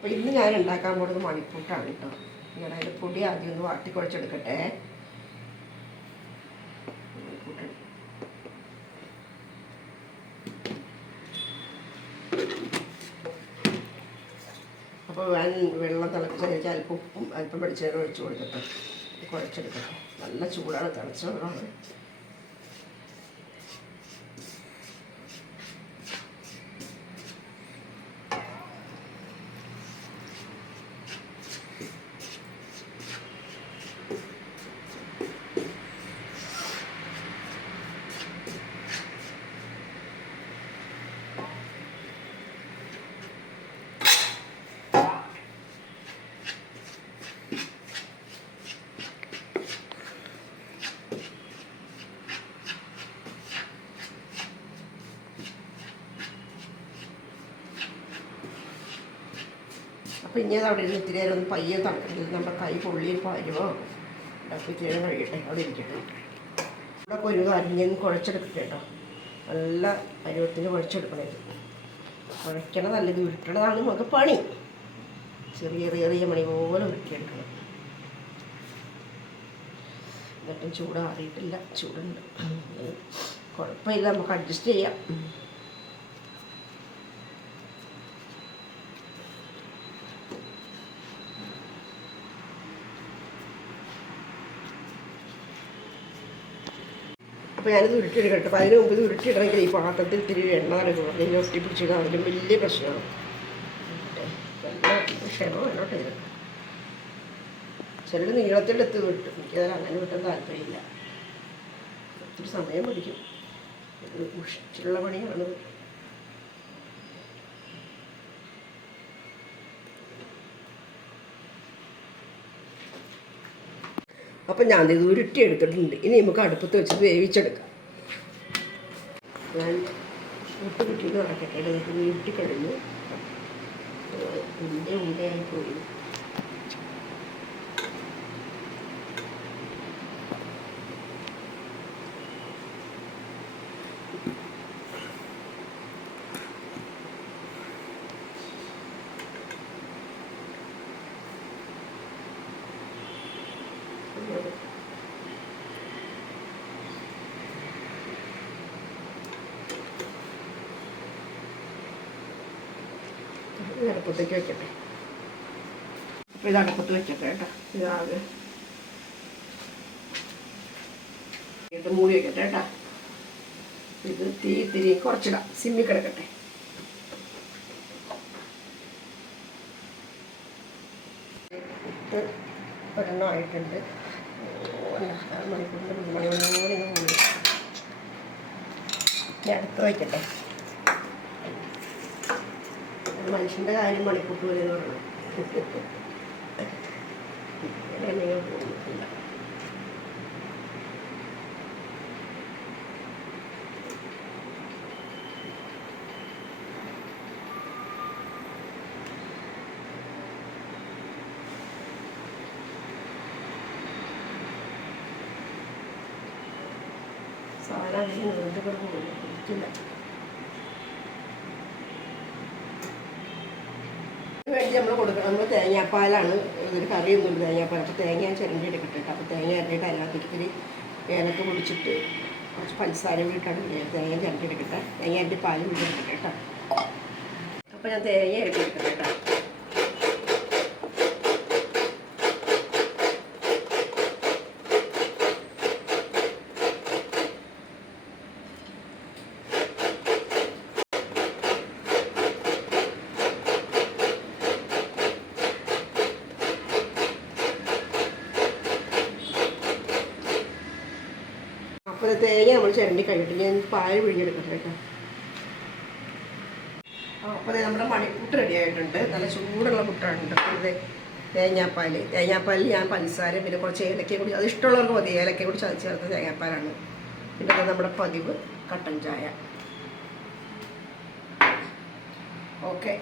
അപ്പോൾ ഇന്ന് ഞാൻ ഉണ്ടാക്കാൻ പോകുന്നത് മണിപ്പൂട്ടാണ് കേട്ടോ. ഞാൻ അതിൻ്റെ പൊടി ആദ്യം ഒന്ന് വാട്ടി കുഴച്ചെടുക്കട്ടെ. അപ്പോൾ ഞാൻ വെള്ളം തിളപ്പിച്ച് അല്പം ഉപ്പും അല്പം വെളിച്ചെണ്ണ ഒഴിച്ച് കൊടുത്തിട്ട് കുഴച്ചെടുക്കട്ടെ. നല്ല ചൂടാണ്, തിളച്ച വെള്ളമാണ്. അപ്പോൾ ഇനി അത് അവിടെ ഇരുന്ന് ഇത്തിരി നേരം ഒന്ന് പയ്യെ തണുക്കില്ല, നമ്മുടെ കൈ പൊള്ളിയിൽ പാരുമോ. അപ്പോൾ ഇത്തിരി നേരം കഴിയട്ടെ, അവിടെ ഇരിക്കട്ടെ. ഇവിടെ ഒരു അരിഞ്ഞൊന്ന് കുഴച്ചെടുക്കട്ടെ കേട്ടോ. നല്ല പരുവത്തിന് കുഴച്ചെടുക്കണേ. കുഴയ്ക്കണത് അല്ലെങ്കിൽ ഉരുട്ടണതാണ് നമുക്ക് പണി. ചെറിയ ചെറിയ മണി പോലെ ഉരുട്ടിയെടുക്കണം. എന്നിട്ടും ചൂടാറിയിട്ടില്ല, ചൂടുണ്ട്. കുഴപ്പമില്ല, നമുക്ക് അഡ്ജസ്റ്റ് ചെയ്യാം. അപ്പോൾ ഞാനിത് ഉരുട്ടിയെടുക്കട്ടെ. അപ്പോൾ അതിന് മുമ്പ് ഇത് ഉരുട്ടിയിടണമെങ്കിൽ ഈ പാത്രത്തിൽ ഇത്തിരി എണ്ണ നടക്കണം. അതിന് ഒട്ടി പിടിച്ചിട്ട് അതിലും വലിയ പ്രശ്നമാണ്. നല്ല ക്ഷമ വേണോട്ട് ഇത്. ചിലർ നീളത്തിലെടുത്ത് വിട്ടു, എനിക്കതിൽ അങ്ങനെ വിട്ടാൻ താല്പര്യമില്ല. ഒത്തിരി സമയം പിടിക്കും. ഇത് ഉഷിച്ചുള്ള പണിയാണ്. അപ്പം ഞാൻ ഇത് ഉരുട്ടി എടുത്തിട്ടുണ്ട്. ഇനി നമുക്ക് അടുപ്പത്ത് വെച്ച് വേവിച്ചെടുക്കാം. ഞാൻ ഉരുട്ടി നടക്കട്ടെ. ഉരുട്ടി കഴിഞ്ഞു. ഉണ്ടയായി പോയി. അടുപ്പത്തേക്ക് വെക്കട്ടെ. അപ്പോൾ ഇത് അടുപ്പത്ത് വെക്കട്ടെ കേട്ടോ. ഇതാകെ ഇത് മൂടി വെക്കട്ടെ കേട്ടോ. ഇത് ഇത്തിരി കുറച്ചിടാം, സിമ്മി കിടക്കട്ടെ. ഒരെണ്ണം ആയിട്ടുണ്ട്. മണിക്കൂറിൻ്റെ മണിയോടെ ഇനി അടുത്ത് വയ്ക്കട്ടെ. മനുഷ്യൻ്റെ കാര്യം മണിക്കൂട്ട് പോലെ എന്ന് പറഞ്ഞു. പോകുന്നില്ല. സാധനം നീണ്ടുകൾ പോകുന്നു, ഇരിക്കില്ല. വേണ്ടി നമ്മൾ കൊടുക്കണം. നമ്മൾ തേങ്ങാപ്പാലാണ് ഇതൊരു കറിയൊന്നുമില്ല, തേങ്ങാപ്പാൽ. അപ്പോൾ തേങ്ങ ചിരണ്ടി എടുക്കട്ടെ. അപ്പോൾ തേങ്ങ അരണ്ടിട്ട് അതിനകത്തേക്ക് ഇത്തിരി ഏലക്ക പൊടിച്ചിട്ട് കുറച്ച് പഞ്ചസാര വീട്ടാണ് തേങ്ങ ചിരണ്ടി എടുക്കട്ടെ. തേങ്ങ അരണ്ടി പാൽ വീട്ടെടുക്കട്ടെ കേട്ടോ. അപ്പോൾ ഞാൻ തേങ്ങ എടുക്കട്ടെ കേട്ടോ. അപ്പോൾ തേങ്ങ നമ്മൾ ചിരണ്ടി കഴിഞ്ഞിട്ട് ഞാൻ പാൽ പിഴിഞ്ഞെടുക്കട്ടെ കേട്ടോ. അപ്പോൾ നമ്മുടെ മണിക്കൂട്ട് റെഡി ആയിട്ടുണ്ട്. നല്ല ചൂടുള്ള പുട്ടാണ്. ഇത് തേങ്ങാപ്പാലിൽ ഞാൻ പഞ്ചസാര പിന്നെ കുറച്ച് ഏലക്കയും കൂടി, അത് ഇഷ്ടമുള്ളവർക്ക് മതി. ഏലക്കയും കൂടി ചേർത്ത് തേങ്ങാപ്പാലാണ്. പിന്നെ അത് നമ്മുടെ പതിവ് കട്ടൻ ചായ. ഓക്കെ.